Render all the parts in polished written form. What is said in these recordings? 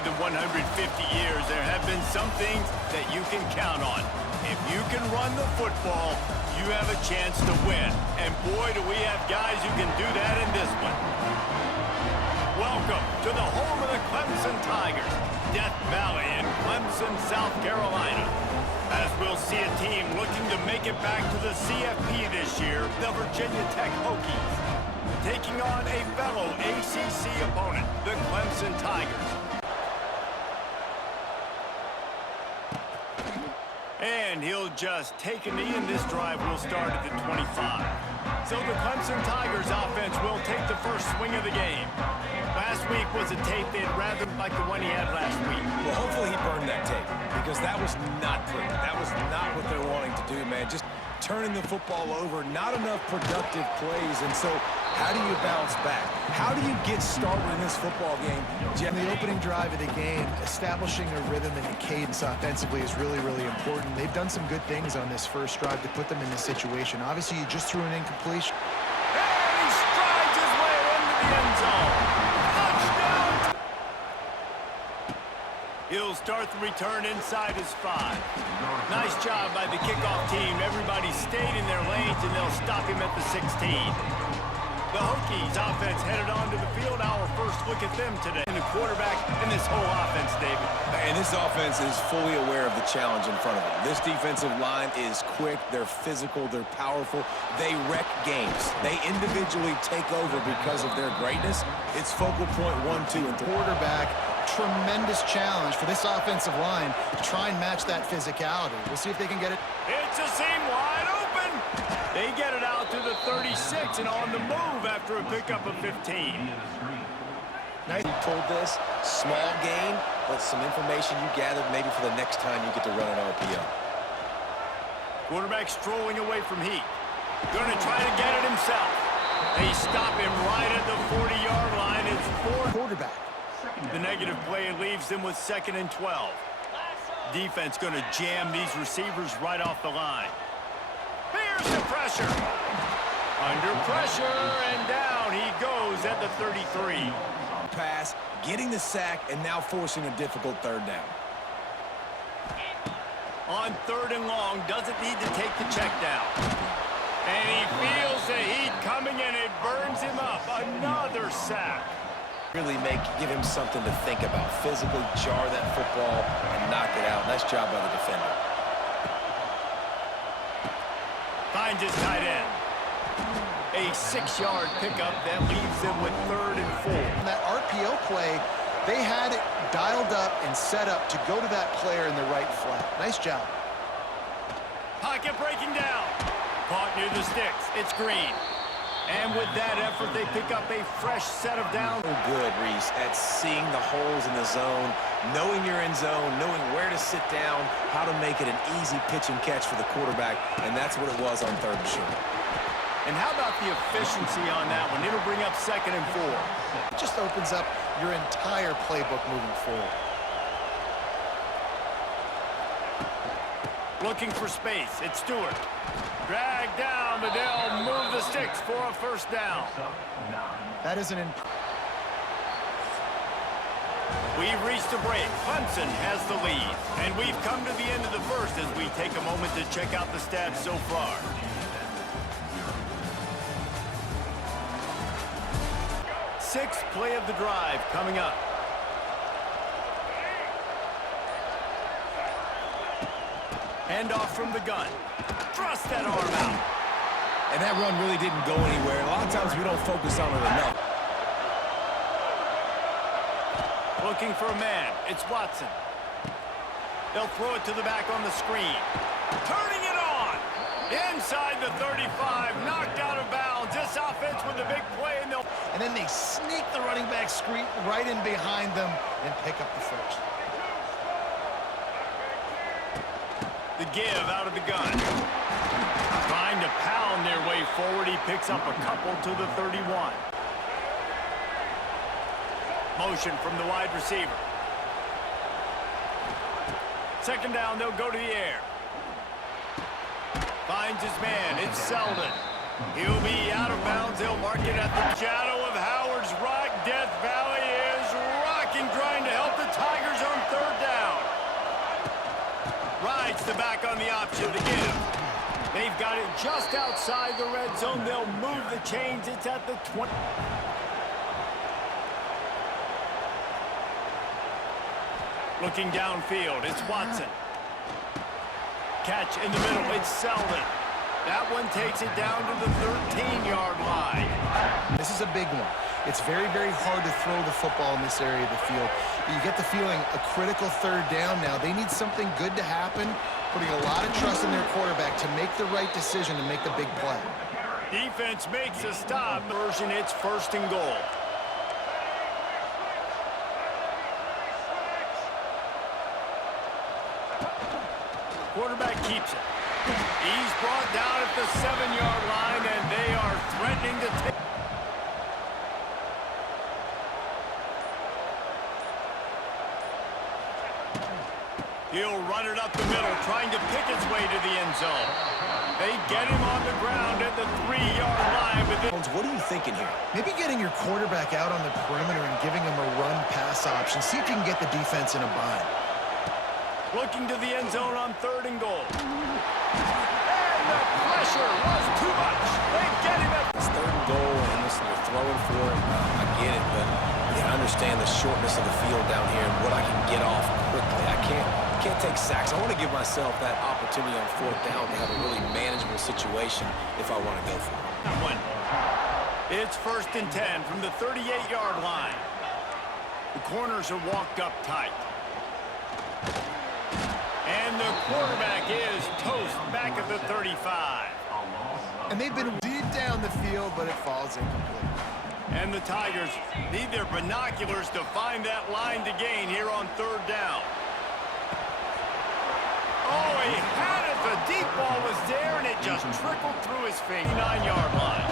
more than 150 years, there have been some things that you can count on. If you can run the football, you have a chance to win. And boy, do we have guys who can do that in this one. Welcome to the home of the Clemson Tigers, Death Valley in Clemson, South Carolina. As we'll see a team looking to make it back to the CFP this year, the Virginia Tech Hokies, taking on a fellow ACC opponent, the Clemson Tigers. And he'll just take a knee, and this drive will start at the 25. So the Clemson Tigers offense will take the first swing of the game. Last week was a tape they'd rather like the one he had last week. Well, hopefully he burned that tape, because that was not pretty. That was not what they're wanting to do, man. Just turning the football over, not enough productive plays. And so how do you bounce back? How do you get started in this football game? In the opening drive of the game, establishing a rhythm and a cadence offensively is really, really important. They've done some good things on this first drive to put them in this situation. Obviously, you just threw an incompletion. And he strides his way into the end zone. Touchdown! He'll start the return inside his 5. Nice job by the kickoff team. Everybody stayed in their lanes, and they'll stop him at the 16. The Hokies offense headed onto the field. Our first look at them today. And the quarterback and this whole offense, David. And this offense is fully aware of the challenge in front of them. This defensive line is quick. They're physical. They're powerful. They wreck games. They individually take over because of their greatness. It's focal point 1, 2, and 3. Quarterback, tremendous challenge for this offensive line to try and match that physicality. We'll see if they can get it. It's a seam wide open. They get it out to the 36 and on the move after a pickup of 15. Nice. You pulled this, small gain, but some information you gathered maybe for the next time you get to run an RPO. Quarterback strolling away from Heat. Going to try to get it himself. They stop him right at the 40-yard line. It's 4. Quarterback. The negative play leaves them with 2nd and 12. Defense going to jam these receivers right off the line. Here's the pressure. Under pressure, and down he goes at the 33. Pass, getting the sack, and now forcing a difficult 3rd down. On 3rd and long, doesn't need to take the check down. And he feels the heat coming, and it burns him up. Another sack. Really give him something to think about. Physically jar that football and knock it out. Nice job by the defender. Finds his tight end. A 6-yard pickup that leaves them with 3rd and 4. That RPO play, they had it dialed up and set up to go to that player in the right flat. Nice job. Pocket breaking down. Caught near the sticks. It's Green. And with that effort, they pick up a fresh set of downs. Good, Reese, at seeing the holes in the zone, knowing you're in zone, knowing where to sit down, how to make it an easy pitch and catch for the quarterback, and that's what it was on 3rd and short. And how about the efficiency on that one? It'll bring up 2nd and 4. It just opens up your entire playbook moving forward. Looking for space. It's Stewart. Dragged down, but they'll move the sticks for a 1st down. That is We've reached a break. Clemson has the lead. And we've come to the end of the first as we take a moment to check out the stats so far. Sixth play of the drive coming up. Handoff from the gun. Thrust that arm out. And that run really didn't go anywhere. A lot of times we don't focus on it enough. Looking for a man. It's Watson. They'll throw it to the back on the screen. Turning it on. Inside the 35. Knocked out of bounds. This offense with a big play. and then they sneak the running back screen right in behind them and pick up the first. The give out of the gun. Trying to pound their way forward. He picks up a couple to the 31. Motion from the wide receiver. Second down, they'll go to the air. Finds his man. It's Selden. He'll be out of bounds. They'll mark it at the shadow of Howard's Rock. Death Valley is rocking, trying to help the Tigers. back on the option to give. They've got it just outside the red zone. They'll move the chains. It's at the 20. Looking downfield, it's Watson. Catch in the middle, it's Selden. That one takes it down to the 13-yard line. This is a big one. It's very, very hard to throw the football in this area of the field. But you get the feeling a critical third down now. They need something good to happen, putting a lot of trust in their quarterback to make the right decision and make the big play. Defense makes a stop. Version, it's 1st and goal. Quarterback keeps it. He's brought down at the 7-yard line, and they are threatening to take. He'll run it up the middle, trying to pick its way to the end zone. They get him on the ground at the 3-yard line. What are you thinking here? Maybe getting your quarterback out on the perimeter and giving him a run-pass option. See if you can get the defense in a bind. Looking to the end zone on 3rd and goal. And the pressure was too much. They get him at It's 3rd and goal, and listen, they're throwing for it. I get it, but you gotta understand the shortness of the field down here and what I can get off quickly. I can't take sacks. I want to give myself that opportunity on 4th down to have a really manageable situation if I want to go for it. that one. It's 1st and 10 from the 38-yard line. The corners are walked up tight. And the quarterback is toast back at the 35. And they've been deep down the field, but it falls incomplete. And the Tigers need their binoculars to find that line to gain here on 3rd down. Oh, he had it. The deep ball was there, and it just trickled through his feet. 9-yard line.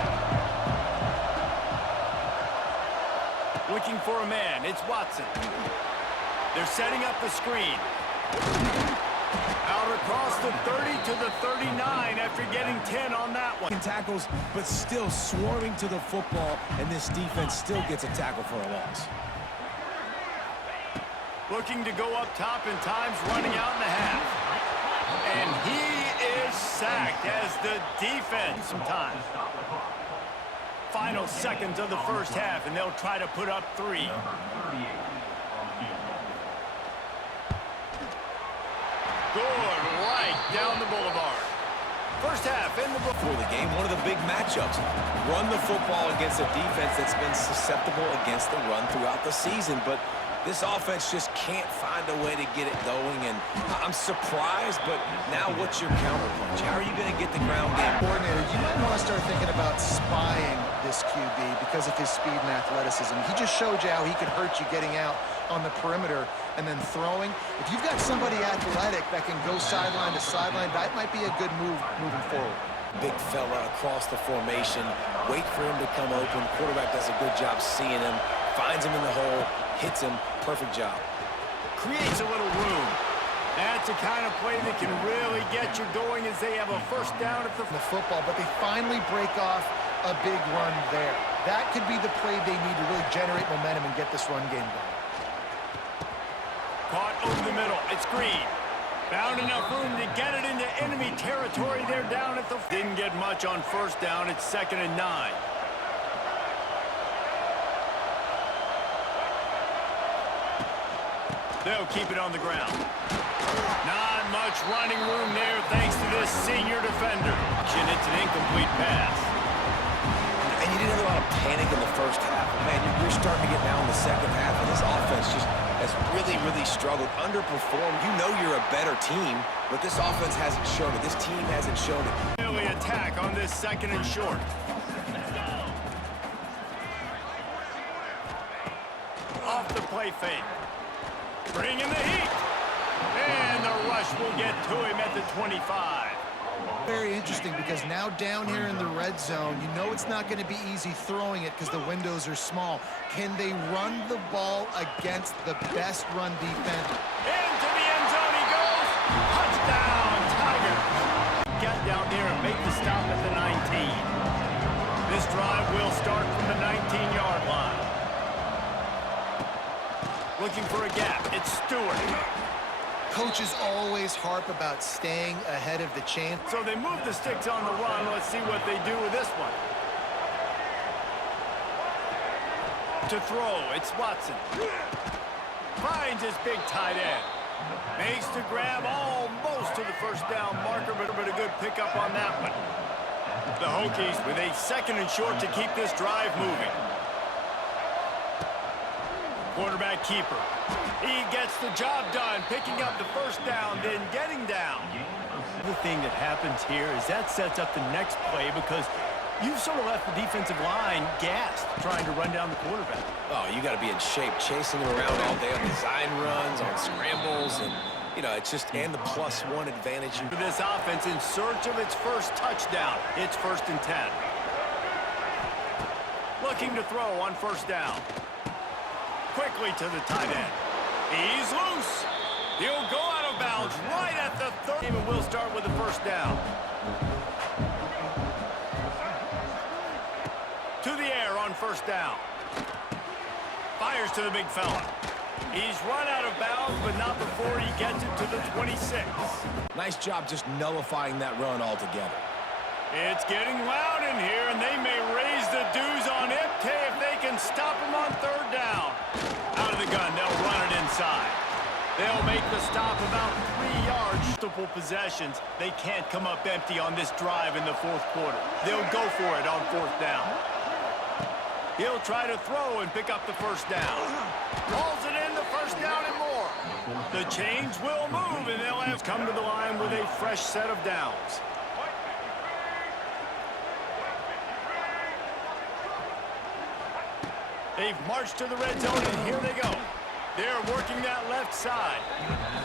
Looking for a man. It's Watson. They're setting up the screen. Out across the 30 to the 39 after getting 10 on that one. Tackles, but still swarming to the football, and this defense still gets a tackle for a loss. Looking to go up top, and time's running out in the half. And he is sacked as the defense some time. Final seconds of the 1st half, and they'll try to put up 3. Good right down the boulevard. 1st half in the Before the game, one of the big matchups. Run the football against a defense that's been susceptible against the run throughout the season, but this offense just can't find a way to get it going, and I'm surprised, but now what's your counterpunch? How are you going to get the ground game? Coordinator, you might want to start thinking about spying this QB because of his speed and athleticism. He just showed you how he could hurt you getting out on the perimeter and then throwing. If you've got somebody athletic that can go sideline to sideline, that might be a good move moving forward. Big fella across the formation, wait for him to come open. Quarterback does a good job seeing him, finds him in the hole, hits him. Perfect job. creates a little room. That's the kind of play that can really get you going as they have a 1st down at the football, but they finally break off a big run there. That could be the play they need to really generate momentum and get this run game going. Caught over the middle. It's Green. Found enough room to get it into enemy territory. They're down at the... Didn't get much on 1st down. It's 2nd and 9. They'll keep it on the ground. Not much running room there thanks to this senior defender. And it's an incomplete pass. And you didn't have a lot of panic in the 1st half. But man, you're starting to get down in the 2nd half, and this offense just has really, really struggled, underperformed. You know you're a better team, but this offense hasn't shown it. This team hasn't shown it. Really attack on this 2nd and short. Off the play fake. Bring in the heat. And the rush will get to him at the 25. Very interesting because now down here in the red zone, you know it's not going to be easy throwing it because the windows are small. Can they run the ball against the best run defense? Into the end zone he goes. Touchdown, Tigers. Get down there and make the stop at the 19. This drive will start from the 19-yard line. Looking for a gap. It's Stewart. coaches always harp about staying ahead of the chain. So they move the sticks on the run. Let's see what they do with this one. To throw, it's Watson. Finds his big tight end. Makes the grab almost to the first down marker, but a good pickup on that one. The Hokies with a 2nd and short to keep this drive moving. Quarterback keeper. He gets the job done, picking up the first down, then getting down. The thing that happens here is that sets up the next play because you've sort of left the defensive line gassed trying to run down the quarterback. Oh, you got to be in shape, chasing him around all day on design runs, on scrambles, and, you know, it's just, and the +1 advantage. For this offense in search of its first touchdown. It's 1st and 10. Looking to throw on first down. Quickly to the tight end. He's loose. He'll go out of bounds right at the 30. And we'll start with the first down. To the air on first down. Fires to the big fella. He's run out of bounds, but not before he gets it to the 26. Nice job just nullifying that run altogether. It's getting loud in here, and they may raise the dues on Ipte if they can stop him on 3rd down. Out of the gun, they'll run it inside. They'll make the stop about 3 yards. Multiple possessions. They can't come up empty on this drive in the 4th quarter. They'll go for it on 4th down. He'll try to throw and pick up the first down. Hauls it in, the first down and more. The chains will move, and they'll have come to the line with a fresh set of downs. They've marched to the red zone, and here they go. They're working that left side.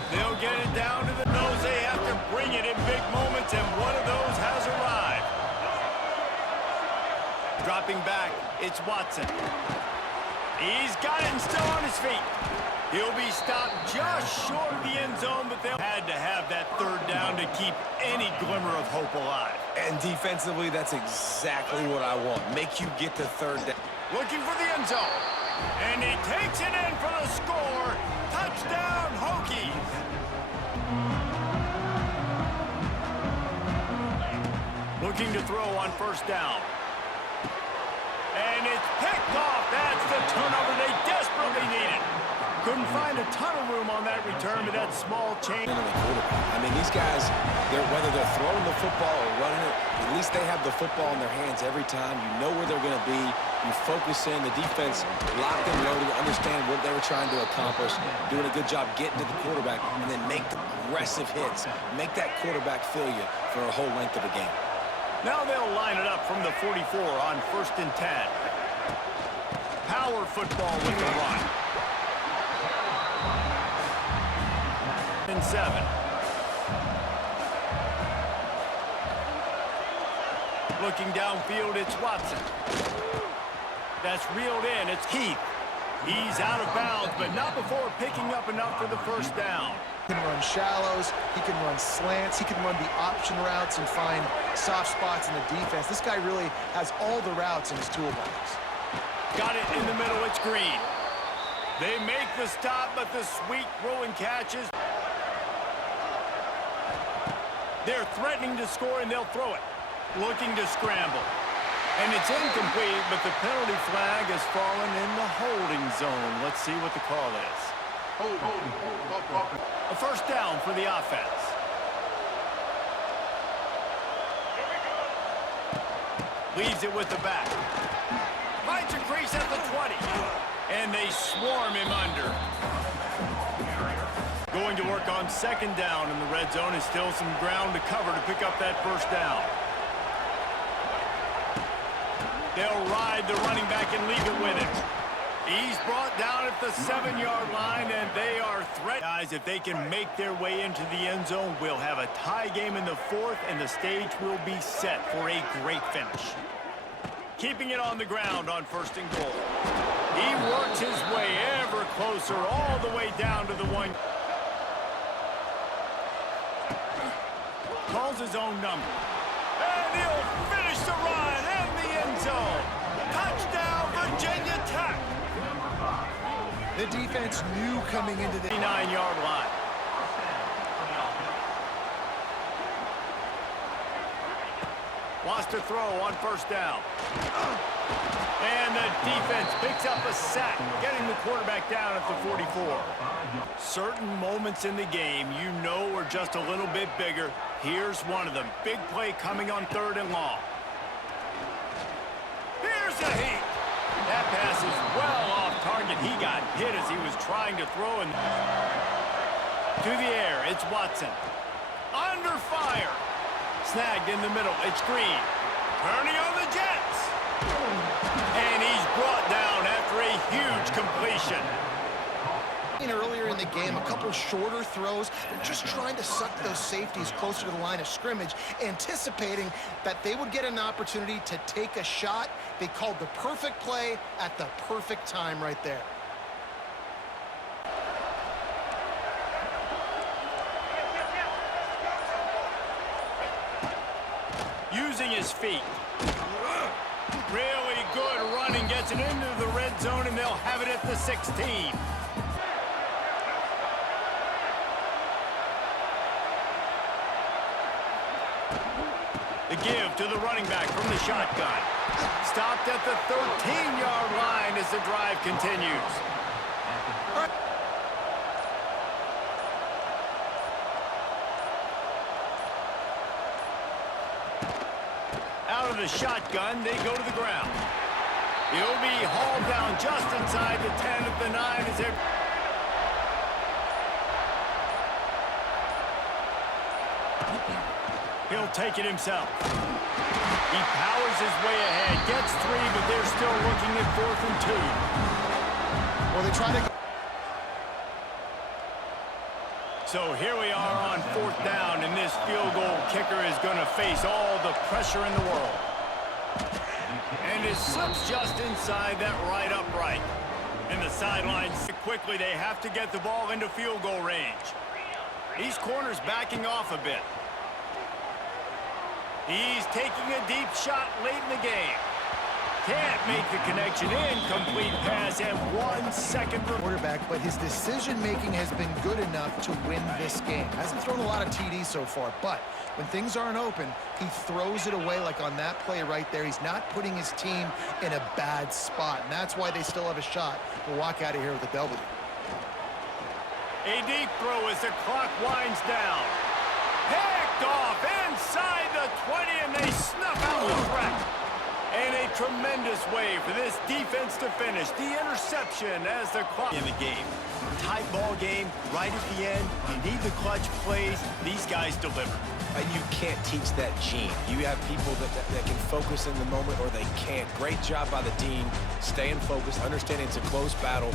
They'll get it down to the nose. They have to bring it in big moments, and one of those has arrived. Dropping back, it's Watson. He's got it and still on his feet. He'll be stopped just short of the end zone, but they'll had to have that 3rd down to keep any glimmer of hope alive. And defensively, that's exactly what I want. Make you get to 3rd down. Looking for the end zone. And he takes it in for the score. Touchdown, Hokies. Looking to throw on first down. And it's picked off. That's the turnover they desperately needed. Couldn't find a ton of room on that return, but that small change. I mean, these guys, whether they're throwing the football or running it, at least they have the football in their hands every time. You know where they're going to be. You focus in. The defense locked and loaded, understand what they were trying to accomplish, doing a good job getting to the quarterback, and then make the aggressive hits. Make that quarterback feel you for a whole length of a game. Now they'll line it up from the 44 on 1st and 10. Power football with the run. And 7. Looking downfield, it's Watson. That's reeled in. It's Heath. He's out of bounds, but not before picking up enough for the first down. He can run shallows. He can run slants. He can run the option routes and find soft spots in the defense. This guy really has all the routes in his toolbox. Got it in the middle. It's Green. They make the stop, but the sweet throw and catches. They're threatening to score, and they'll throw it. Looking to scramble. And it's incomplete, but the penalty flag has fallen in the holding zone. Let's see what the call is. A first down for the offense. Leaves it with the back. Finds a crease at the 20. And they swarm him under. Going to work on 2nd down in the red zone. Is still some ground to cover to pick up that first down. They'll ride the running back and leave it with him. He's brought down at the 7-yard line, and they are threat. Guys, if they can make their way into the end zone, we'll have a tie game in the 4th, and the stage will be set for a great finish. Keeping it on the ground on 1st and goal. He works his way ever closer all the way down to the 1. Calls his own number. And he'll finish the run in the end zone. Touchdown, Virginia Tech. The defense knew coming into the 9-yard line. Wants to throw on first down. And the defense picks up a sack, getting the quarterback down at the 44. Certain moments in the game you know are just a little bit bigger. Here's one of them. Big play coming on 3rd and long. Here's a heat. That pass is well off target. He got hit as he was trying to throw in. To the air, it's Watson. Under fire. Snagged in the middle, it's Green. Turning on the Jets. And he's brought down after a huge completion. Earlier in the game, a couple shorter throws. They're just trying to suck those safeties closer to the line of scrimmage, anticipating that they would get an opportunity to take a shot. They called the perfect play at the perfect time right there. Using his feet. Really good running, gets it into the red zone, and they'll have it at the 16. The give to the running back from the shotgun. Stopped at the 13-yard line as the drive continues. Out of the shotgun, they go to the ground. He'll be hauled down just inside the 10 at the 9 as they're... He'll take it himself. He powers his way ahead, gets 3, but they're still looking at 4th and 2. Well, they try to... So here we are on 4th down, and this field goal kicker is going to face all the pressure in the world. And it slips just inside that right upright. And the sidelines quickly, they have to get the ball into field goal range. These corners backing off a bit. He's taking a deep shot late in the game. Can't make the connection. Incomplete pass and 1 second for quarterback, but his decision-making has been good enough to win this game. Hasn't thrown a lot of TDs so far, but when things aren't open, he throws it away like on that play right there. He's not putting his team in a bad spot, and that's why they still have a shot to walk out of here with a W. A deep throw as the clock winds down. Picked off inside the 20, and they snuff out the threat. And a tremendous way for this defense to finish. The interception as the clock in the game. Tight ball game, right at the end. You need the clutch plays. These guys deliver. And you can't teach that gene. You have people that can focus in the moment or they can't. Great job by the team, staying focused, understanding it's a close battle.